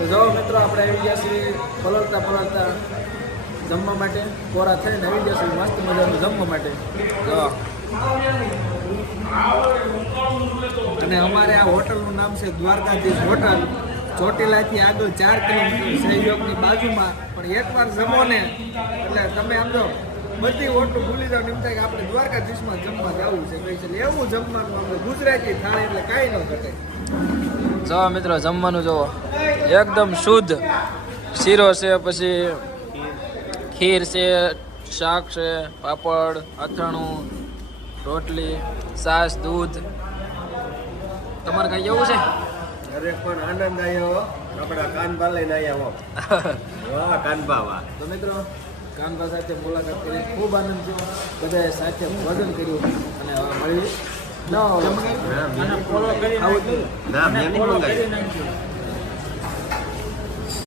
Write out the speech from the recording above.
તો જો મિત્રો આપણે આવી ગયા છીએ પલળતા જમવા માટે, કોરા થઈને આવી ગયા છીએ મસ્ત મજાનું જમવા માટે. જો અને અમારે આ હોટલનું નામ છે દ્વારકાધીશ હોટલ. ચોટીલાથી આગળ 4 કિલોમીટર સહયોગની બાજુમાં. પણ એકવાર જમો ને એટલે તમે આમ જો બધી હોટલ ભૂલી જાવ, એમ થાય કે આપણે દ્વારકાધીશમાં જમવા જવું છે. સ્પેશિયલ એવું જમવાનું, આપણે ગુજરાતી થાળી એટલે કાંઈ ન ઘટે. જો મિત્રો જમવાનું જુઓ, એકદમ શુદ્ધ શીરો છે, પછી ખીર છે, શાક છે, પાપડ, અથાણું, રોટલી, છાશ, દૂધ. તમારે કાંઈ એવું છે? અરે પણ આનંદ આવ્યો, આપણા કાનબા લઈને આવ્યા. વાહ કાનબા વાહ. તો મિત્રો કાનબા સાથે મુલાકાત કરી ખૂબ આનંદ થયો. બધાએ સાથે ભોજન કર્યું અને હવે મળી ના મેં નહીં મંગાવ્યું.